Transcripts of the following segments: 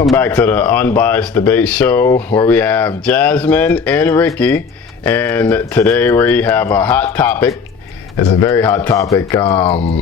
Welcome back to the Unbiased Debate Show, where we have Jasmine and Ricky, and today we have a hot topic. It's a very hot topic, but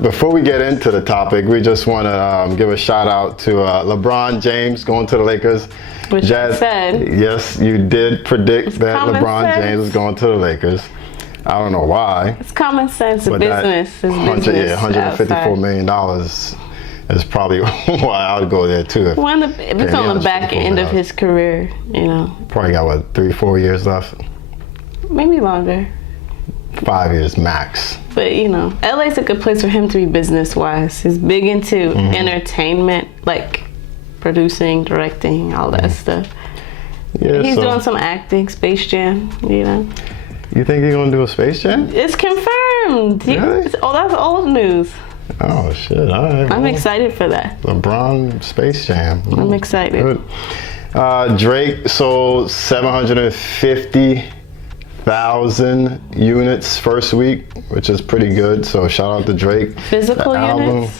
before we get into the topic, we just want to give a shout out to LeBron James going to the Lakers. Which I said. Yes, you did predict that LeBron James is going to the Lakers. I don't know why. It's common sense. It's business. $154 million is probably why I would go there too. It's on the back end of his career, you know. Probably got what, 3-4 years left? Maybe longer. 5 years max. But you know, LA's a good place for him to be business-wise. He's big into entertainment, like producing, directing, all that stuff. Yeah, he's doing some acting, Space Jam, you know. You think he's gonna do a Space Jam? It's confirmed. Really? That's old news. Oh shit! All right. I'm excited for that. LeBron Space Jam. I'm excited. Good. Drake sold 750,000 units first week, which is pretty good. So shout out to Drake. Physical units?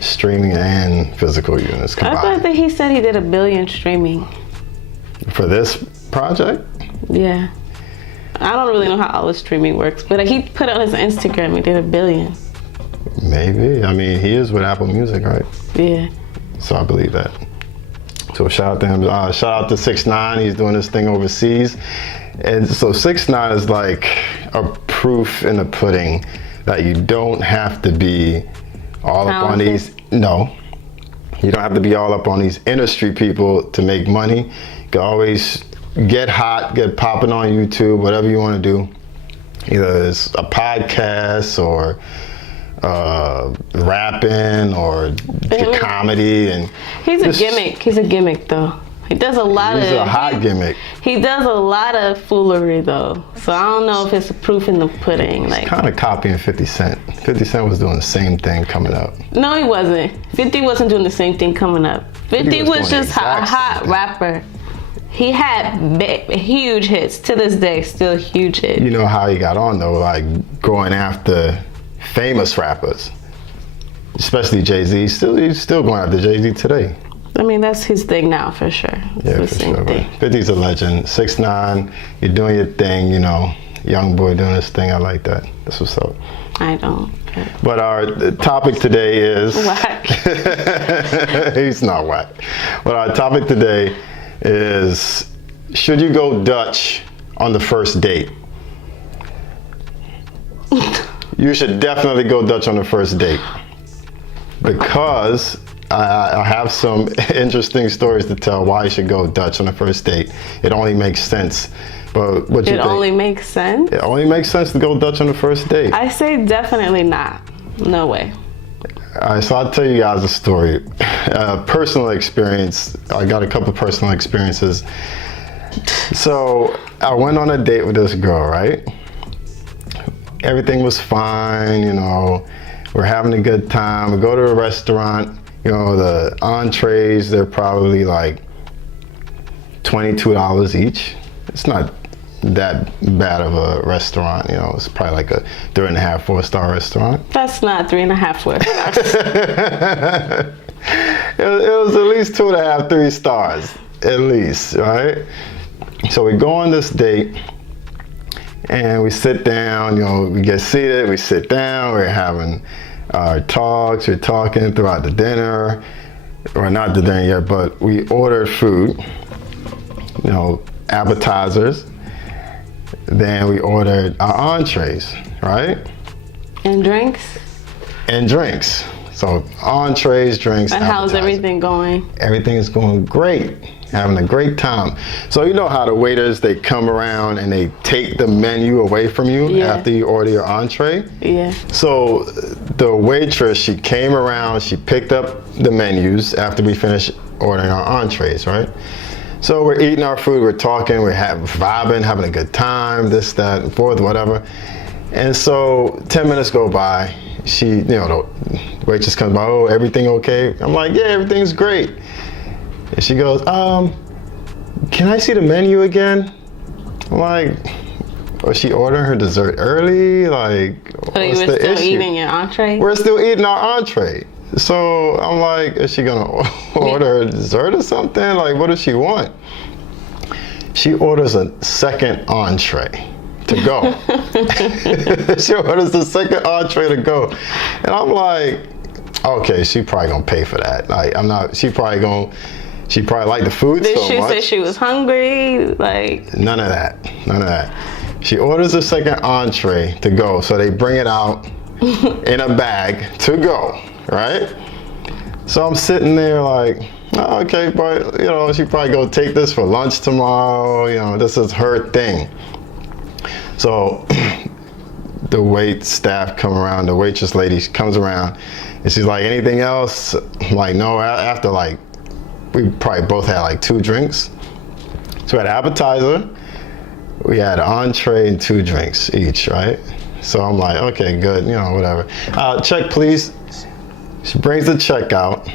Streaming and physical units combined. I thought that he said he did 1 billion streaming. For this project? Yeah. I don't really know how all the streaming works, but he put on his Instagram he did 1 billion. Maybe. I mean, he is with Apple Music, right? Yeah. So I believe that. So shout out to him. Shout out to 6ix9ine. He's doing this thing overseas. And so 6ix9ine is like a proof in the pudding that you don't have to be all up on these. No. You don't have to be all up on these industry people to make money. You can always get hot, get popping on YouTube, whatever you want to do. Either it's a podcast or rapping or comedy, and he's a gimmick. He's a gimmick though. He does a lot He's a hot gimmick. He does a lot of foolery though. So I don't know if it's a proof in the pudding. Like kind of copying 50 Cent. 50 Cent was doing the same thing coming up. No, he wasn't. 50 wasn't doing the same thing coming up. 50 was just a hot rapper. He had huge hits. To this day, still huge hits. You know how he got on though, like going after famous rappers, especially Jay-Z. He's still going after Jay-Z today. I mean, that's his thing now for sure. Yeah, for sure. 50's a legend. 6ix9ine, you're doing your thing, you know. Young boy doing his thing. I like that. That's what's up. I don't. But our topic today is whack. He's not whack. But our topic today is, should you go Dutch on the first date? You should definitely go Dutch on the first date, because I have some interesting stories to tell why you should go Dutch on the first date. It only makes sense. But what you think? It only makes sense? It only makes sense to go Dutch on the first date. I say definitely not. No way. All right, so I'll tell you guys a story. Personal experience. I got a couple personal experiences. So I went on a date with this girl, right? Everything was fine, you know. We're having a good time. We go to a restaurant. You know, the entrees, they're probably like $22 each. It's not that bad of a restaurant, you know. It's probably like a 3.5, 4-star restaurant. That's not 3.5, 4 stars. It was at least 2.5, 3 stars, at least, right? So we go on this date and we sit down, you know, we get seated, we sit down, we're having our talks, we're talking throughout the dinner, or not the dinner yet, but we ordered food, you know, appetizers. Then we ordered our entrees, right? And drinks? And drinks. So entrees, drinks, and how's everything going? Everything is going great. Having a great time. So you know how the waiters, they come around and they take the menu away from you after you order your entree? Yeah. So the waitress, she came around, she picked up the menus after we finished ordering our entrees, right? So we're eating our food, we're talking, we're vibing, having a good time, this, that, and forth, whatever. And so 10 minutes go by, the waitress comes by, oh, everything okay? I'm like, yeah, everything's great. And she goes, can I see the menu again? I'm like, was she ordering her dessert early? Like, so you were still eating your entree? We're still eating our entree. So I'm like, is she gonna order a dessert or something? Like, what does she want? She orders a second entree to go. She orders the second entree to go. And I'm like, okay, she probably gonna pay for that. Like, I'm not, she probably liked the food so much. Did she say she was hungry? Like, none of that. She orders a second entree to go. So they bring it out in a bag to go, right? So I'm sitting there like, oh, okay, but you know, she probably go take this for lunch tomorrow. You know, this is her thing. So the wait staff come around, the waitress lady comes around, and she's like, anything else? I'm like, no, after like, we probably both had like 2 drinks. So we had appetizer, we had entree and 2 drinks each, right? So I'm like, okay, good, you know, whatever. Check, please. She brings the check out.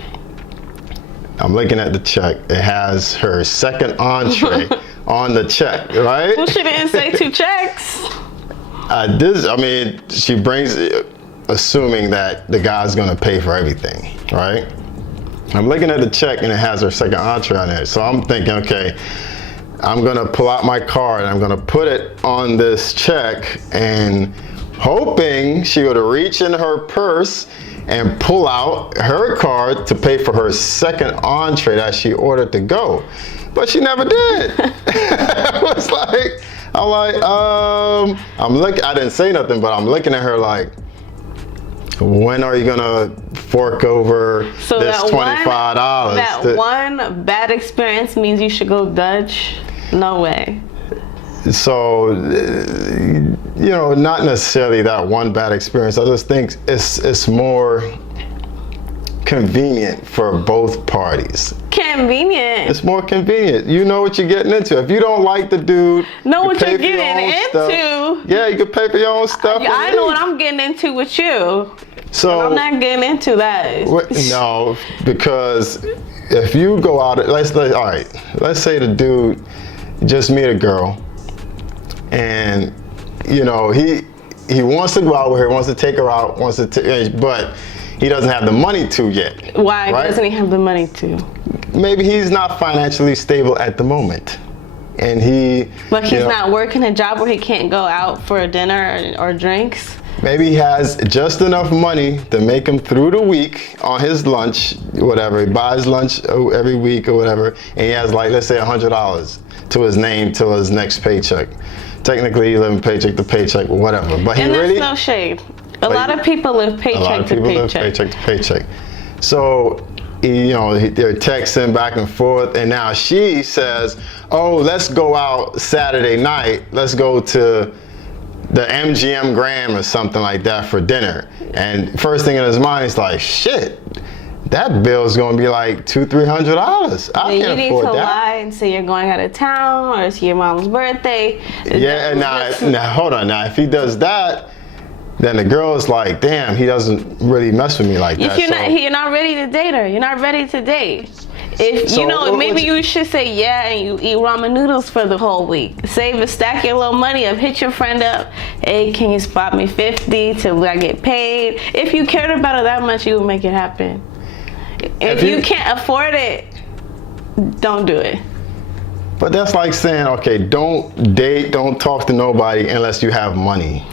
I'm looking at the check. It has her second entree on the check, right? Well, she didn't say 2 checks. She brings it, assuming that the guy's gonna pay for everything, right? I'm looking at the check and it has her second entree on there. So I'm thinking, okay, I'm gonna pull out my card and I'm gonna put it on this check and hoping she would reach in her purse and pull out her card to pay for her second entree that she ordered to go. But she never did. I didn't say nothing, but I'm looking at her like, when are you gonna fork over this $25? That one bad experience means you should go Dutch? No way. So, you know, not necessarily that one bad experience. I just think it's more convenient for both parties. Convenient? It's more convenient. You know what you're getting into. If you don't like the dude, know what you're getting into. Yeah, you can pay for your own stuff. I know what I'm getting into with you. So I'm not getting into that. No, because if you go out, let's say the dude just meet a girl, and you know he wants to go out with her, wants to take her out, but he doesn't have the money to yet. Why right? doesn't he have the money to? Maybe he's not financially stable at the moment, and But he's not working a job where he can't go out for a dinner or drinks. Maybe he has just enough money to make him through the week on his lunch, whatever. He buys lunch every week or whatever, and he has like, let's say $100 to his name till his next paycheck. Technically, he's living paycheck to paycheck, whatever. But and that's no shade. A lot of people live paycheck to paycheck. So, they're texting back and forth, and now she says, "Oh, let's go out Saturday night. Let's go to the MGM Grand or something like that for dinner." And first thing in his mind is like, shit, that bill's gonna be like $200-300. I can't afford that. You need to lie and say you're going out of town or it's your mom's birthday. Yeah, now hold on. Now if he does that, then the girl is like, damn, he doesn't really mess with me like that. You're not ready to date her. You're not ready to date. Maybe you should say yeah, and you eat ramen noodles for the whole week. Save a stack your little money up. Hit your friend up. Hey, can you spot me 50 till I get paid? If you cared about it that much, you would make it happen. If you can't afford it, don't do it. But that's like saying, okay, don't date, don't talk to nobody unless you have money.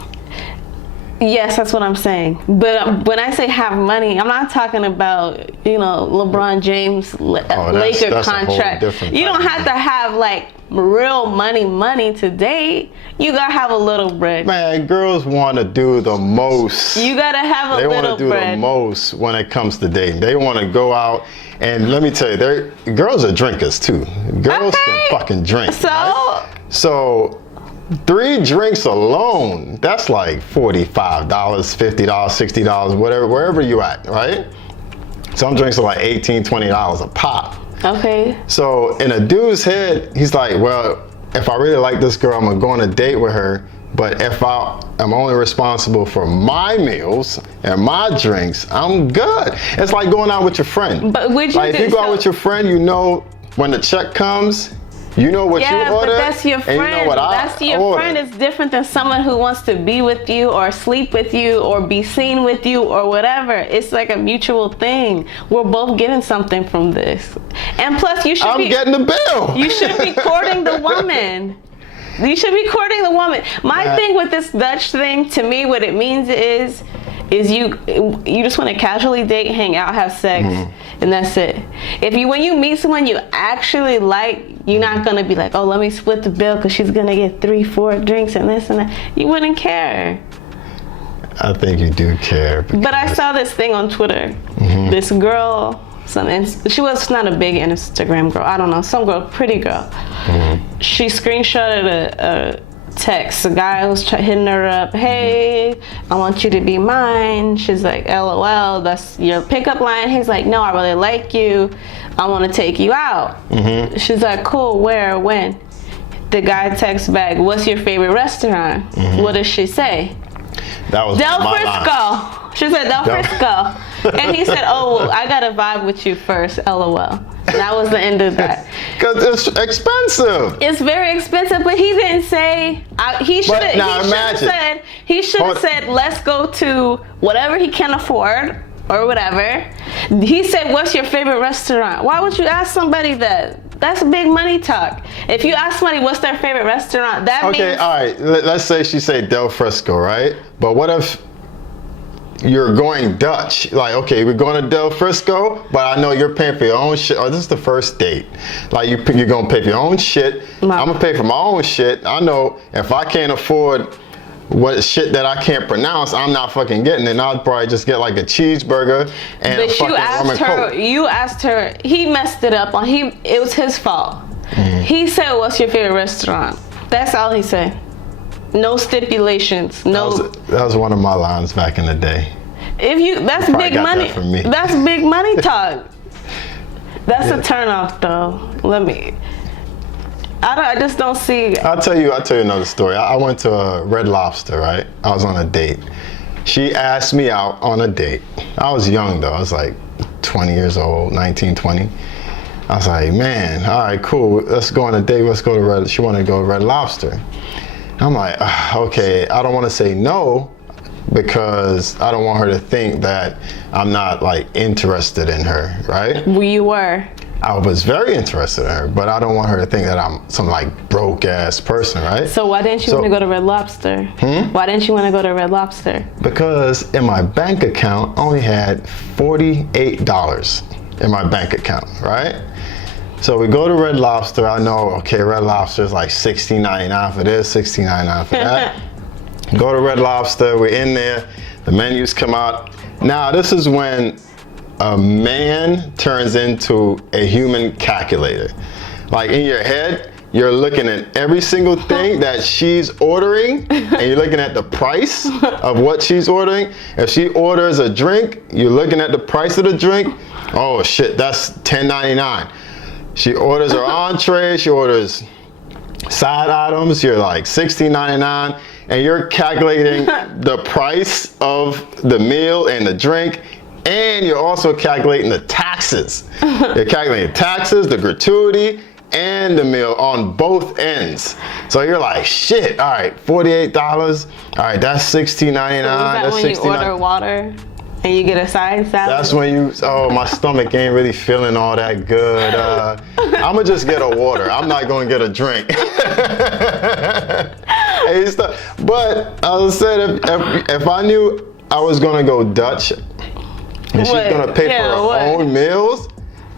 Yes, that's what I'm saying. But when I say have money, I'm not talking about, LeBron James Laker contract. You don't have to have like real money to date. You gotta have a little bread. Man, girls want to do the most. You gotta have a little bread. They want to do the most when it comes to dating. They want to go out, and let me tell you, girls are drinkers too. Girls can fucking drink. So 3 drinks alone, that's like $45, $50, $60, whatever, wherever you at, right? Some drinks are like $18, $20 a pop. Okay. So in a dude's head, he's like, well, if I really like this girl, I'm gonna go on a date with her. But if I'm only responsible for my meals and my drinks, I'm good. It's like going out with your friend. But would you if you go out with your friend, when the check comes, You know what you order. Yeah, but that's your friend. And you know what That's your friend. It's different than someone who wants to be with you or sleep with you or be seen with you or whatever. It's like a mutual thing. We're both getting something from this. And plus, I'm getting the bill. You should be courting the woman. You should be courting the woman. My thing with this Dutch thing, to me, what it means is you just want to casually date, hang out, have sex, and that's it. When you meet someone you actually like, you're not gonna be like, oh, let me split the bill because she's gonna get 3-4 drinks and this and that. You wouldn't care. I think you do care. But I saw this thing on Twitter. This girl, she was not a big Instagram girl. I don't know, some girl, pretty girl. She screenshotted a text. The guy was hitting her up. Hey, I want you to be mine. She's like, LOL, that's your pickup line. He's like, no, I really like you. I want to take you out. She's like, cool, where, when? The guy texts back, what's your favorite restaurant? What does she say? That was Del Frisco. She said Del Frisco. And he said, oh, well, I got to vibe with you first, LOL. That was the end of that. Because it's expensive. It's very expensive, but he didn't say. He should have said, let's go to whatever he can afford or whatever. He said, what's your favorite restaurant? Why would you ask somebody that? That's big money talk. If you ask somebody what's their favorite restaurant, that means... Okay, all right. Let's say she said Del Frisco, right? But what if you're going Dutch? Like, okay, we're going to Del Frisco, but I know you're paying for your own shit. Oh, this is the first date. Like, you're going to pay for your own shit. I'm going to pay for my own shit. I know if I can't afford what shit that I can't pronounce, I'm not fucking getting it. And I'll probably just get like a cheeseburger and a fucking rum and coke. You asked her, he messed it up. It was his fault. He said, what's your favorite restaurant? That's all he said. No stipulations. No. That was one of my lines back in the day. That's big money. That from me. That's big money talk. That's a turn off though. I just don't see. I'll tell you another story. I went to a Red Lobster, right? I was on a date. She asked me out on a date. I was young though. I was like 20 years old, 19, 20. I was like, man, all right, cool. Let's go on a date. Let's go to she wanted to go to Red Lobster. I'm like, okay, I don't want to say no because I don't want her to think that I'm not like interested in her, right? You were. I was very interested in her, but I don't want her to think that I'm some like broke ass person, right? So why didn't you want to go to Red Lobster? Why didn't you want to go to Red Lobster? Because in my bank account, I only had $48 in my bank account, right? So we go to Red Lobster. I know, okay, Red Lobster is like $16.99 for this, $16.99 for that. Go to Red Lobster. We're in there. The menus come out. Now, this is when a man turns into a human calculator. Like in your head, you're looking at every single thing that she's ordering and you're looking at the price of what she's ordering. If she orders a drink, you're looking at the price of the drink. Oh shit, that's $10.99. She orders her entree, she orders side items, you're like $16.99, and you're calculating the price of the meal and the drink, and you're also calculating the taxes. You're calculating taxes, the gratuity, and the meal on both ends. So you're like, shit, all right, $48, all right, that's $16.99. So is that when you order water? And you get a side salad? That's when my stomach ain't really feeling all that good. I'm gonna just get a water. I'm not gonna get a drink. But I was saying, if I knew I was gonna go Dutch and she's gonna pay for her own meals,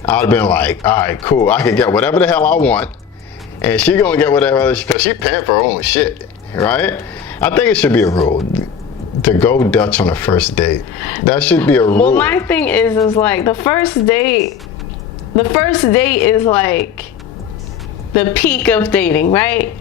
I'd been like, all right, cool. I can get whatever the hell I want, and she gonna get whatever, because she paying for her own shit, right? I think it should be a rule. To go Dutch on a first date. That should be a rule. Well, my thing is like the first date is like the peak of dating, right?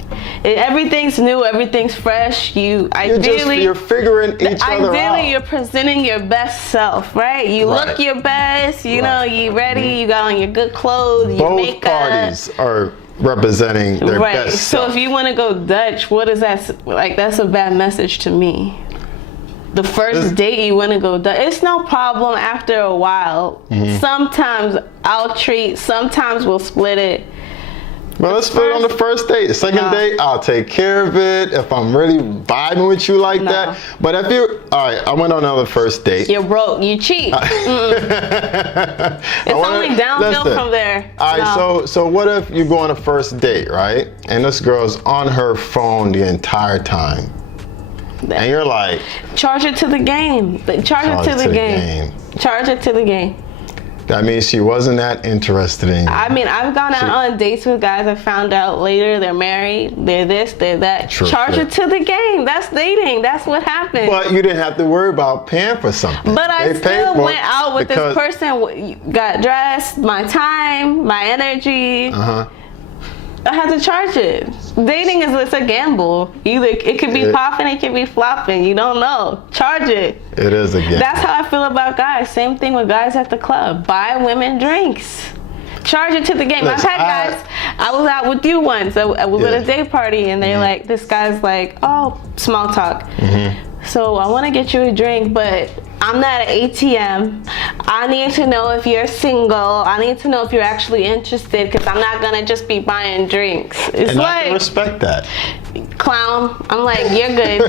Everything's new, everything's fresh. You're figuring each other out. Ideally, you're presenting your best self, right? You look your best, you know, you ready, you got on your good clothes, your makeup. Both parties are representing their best self. So if you want to go Dutch, what is that? Like, that's a bad message to me. The first date you want to go Dutch, it's no problem after a while. Sometimes I'll treat, sometimes we'll split it. But let's put it on the first date. The second date, I'll take care of it if I'm really vibing with you like that. But if you, all right, I went on another first date. You're broke. You cheat. It's only downhill from there. All right, so what if you go on a first date, right? And this girl's on her phone the entire time. And you're like, charge it to the game. Charge it to the game. Charge it to the game. That means she wasn't that interested in you. I mean, I've gone out on dates with guys I found out later they're married, they're this, they're that. Charge it to the game. That's dating. That's what happened. But you didn't have to worry about paying for something. But I still went out with this person, got dressed, my time, my energy. I had to charge it. Dating it's a gamble. Either it could be popping, it could be flopping. You don't know. Charge it. It is a gamble. That's how I feel about guys. Same thing with guys at the club. Buy women drinks. Charge it to the game. I've had guys. I was out with you once. I was at a day party, and they're like, this guy's like, oh, small talk. So I want to get you a drink, but I'm not an ATM. I need to know if you're single. I need to know if you're actually interested, because I'm not gonna just be buying drinks. It's and like, I can respect that. Clown. I'm like, you're good.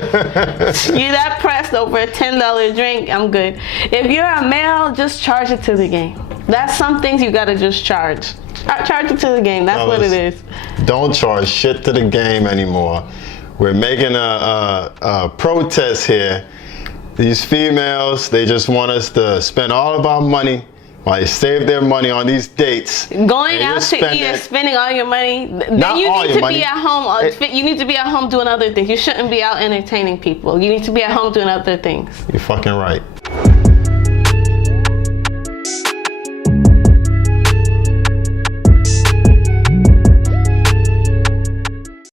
You're that pressed over a $10 drink. I'm good. If you're a male, just charge it to the game. That's some things you gotta just charge. Charge it to the game. That's what it is. Don't charge shit to the game anymore. We're making a protest here. These females, they just want us to spend all of our money while they save their money on these dates. Going out to eat and spending all your money. Then you need to be at home. You need to be at home doing other things. You shouldn't be out entertaining people. You need to be at home doing other things. You're fucking right.